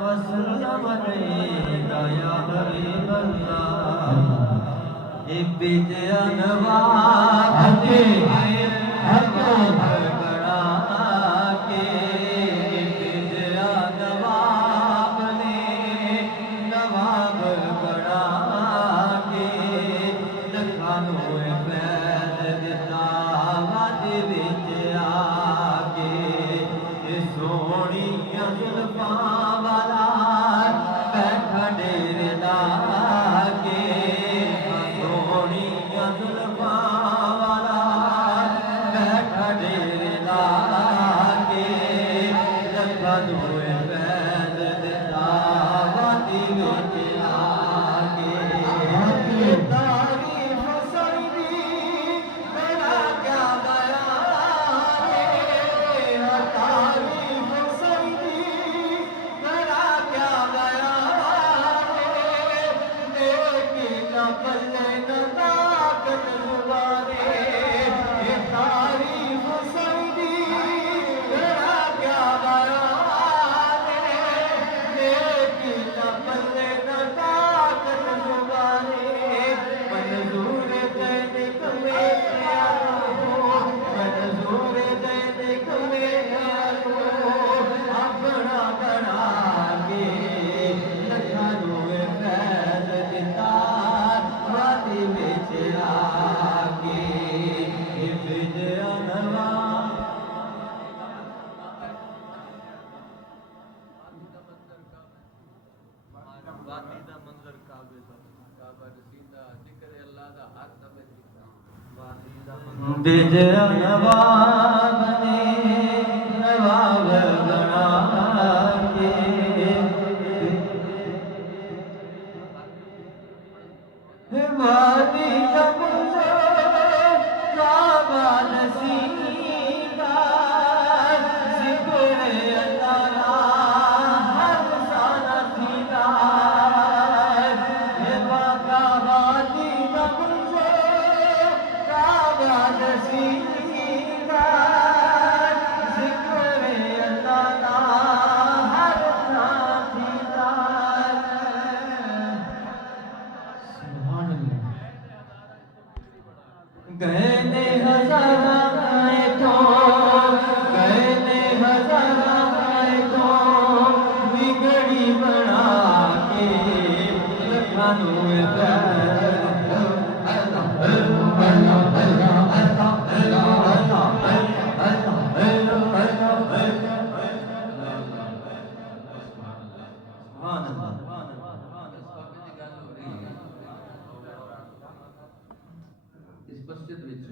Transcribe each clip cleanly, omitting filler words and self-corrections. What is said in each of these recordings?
वसल्लम अलैका या हबीब अल्लाह। बिज अनवार के गड़ा के बिज अनवाब ने नवाब गड़ा के लखानों फैल दिता वादे विच आके सोहणी जुल्फां वाला बैठा डेरे ला के सोहणी जुल्फां वाला बैठा डेरे ला के लखानों फैल दिता वादे विच आके तारीफ सईदी मेरा क्या बयान है तारीफ सईदी मेरा क्या बयान है देखी न पल्ले न ताकत जुबाने तारीफ सईदी मेरा क्या बयान है देखी न पल्ले न ताकत जुबाने मंजूर दैनिक में मंजूर दैनिक में अपना बना के लखानों फैल दिता वादी विच आके बिज अनवार वादी दा मंजर काबे दा काबा रसीदा जिक्र अल्लाह दा हर दमे जिक्र वादी दा बिज अनवार ने नवाब गड़ा के वादी का मंजर काबा रसीदा जिक्र अल्लाह हर साना सीधा वादी का मंजर काबा रसीदा जिक्र अल्लाह हर साना सीधा सुभान अल्लाह कहने हज़ाराए तो कहने हज़ाराए तो बिगड़ी बना के लखानों इस मस्जिद विच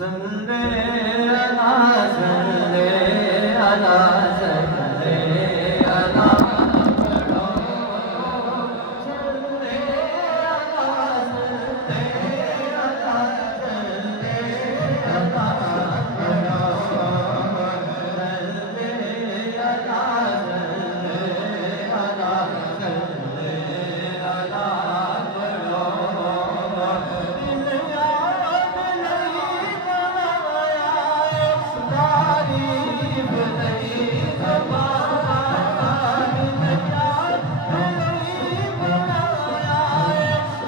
सल्ले अला सल्ले अला सल्ले अला पढ़ो सल्ले अला सल्ले अला सल्ले अला पढ़ो सल्ले अला सल्ले अला सल्ले अला पढ़ो दिल याद नहीं बनाया तारीफ नहीं ज़बान दिल याद नहीं बनाया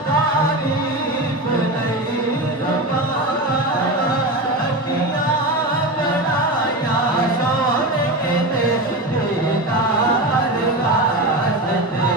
तारीफ नहीं ज़बान किया बनाया सोने के दीदार वास्ते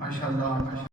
माशाअल्लाह।